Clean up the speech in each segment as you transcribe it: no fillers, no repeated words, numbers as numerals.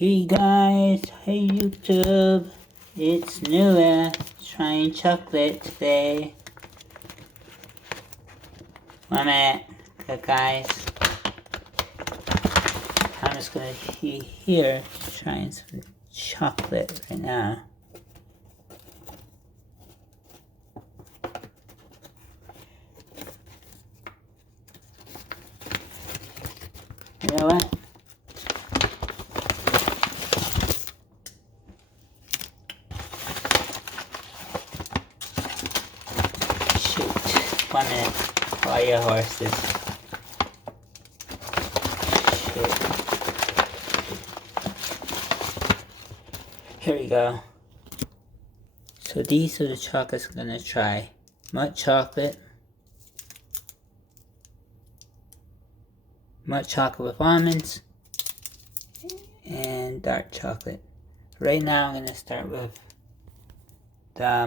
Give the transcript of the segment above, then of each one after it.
Hey guys, hey YouTube, it's Noah trying chocolate today. 1 minute, okay, guys. I'm just gonna be here trying some chocolate right now. You know what? Shoot, 1 minute. All your horses. Shoot. Here we go. So these are the chocolates I'm gonna try. Malt chocolate with almonds, and dark chocolate. Right now I'm gonna start with the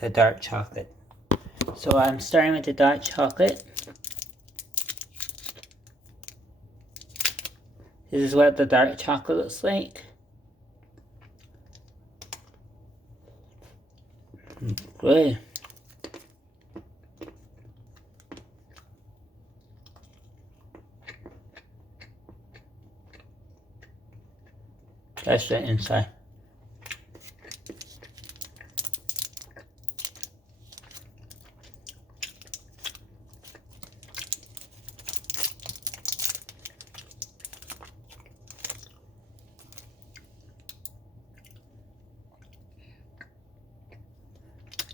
the dark chocolate. So I'm starting with the dark chocolate. This is what the dark chocolate looks like. Good. That's the inside.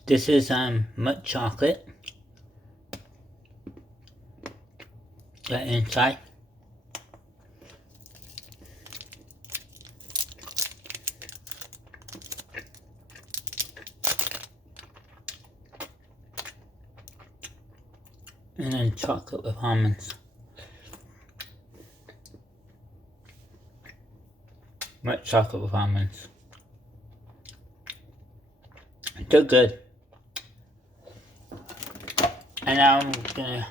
This is malt chocolate. The inside. And then chocolate with almonds. Malt chocolate with almonds. They're good. And now I'm gonna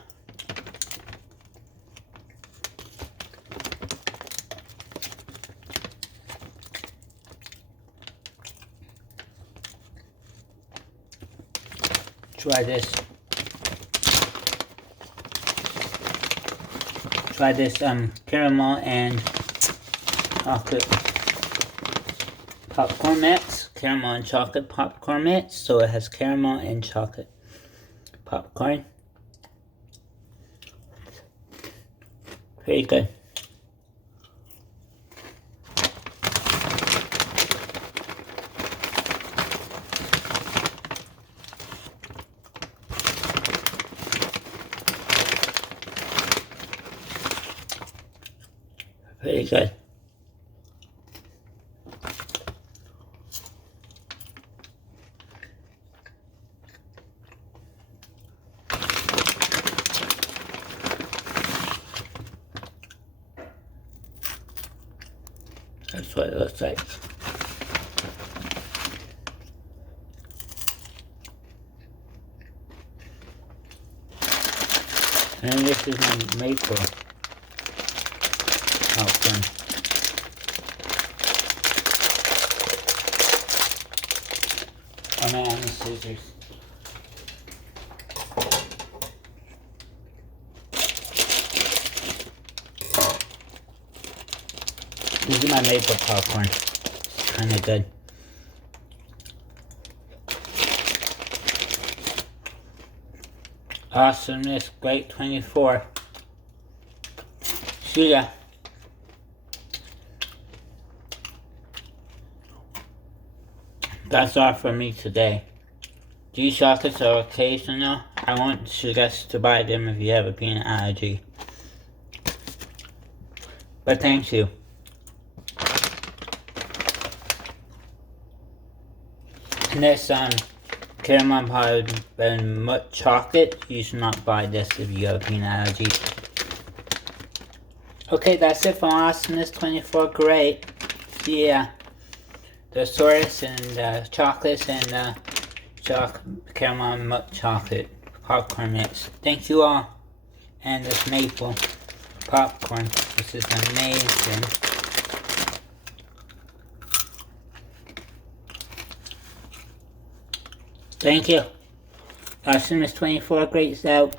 try this. Try this caramel and chocolate popcorn mix. Caramel and chocolate popcorn mix. So it has caramel and chocolate popcorn. Very good. Very good. That's what it looks like. And this is my maple popcorn. Oh man, the scissors. This is my maple popcorn. It's kinda good. Awesomeness, great 24. See ya. That's all for me today. These chocolates are occasional. I won't suggest to buy them if you have a peanut allergy. But thank you. And this caramel powder and malt chocolate, you should not buy this if you have a peanut allergy. Okay, that's it for Awesomeness 24. Great. Yeah. The source and the chocolates and caramel and chocolate popcorn mix. Thank you all. And this maple popcorn. This is amazing. Thank you. Awesomeness 24 Greats out.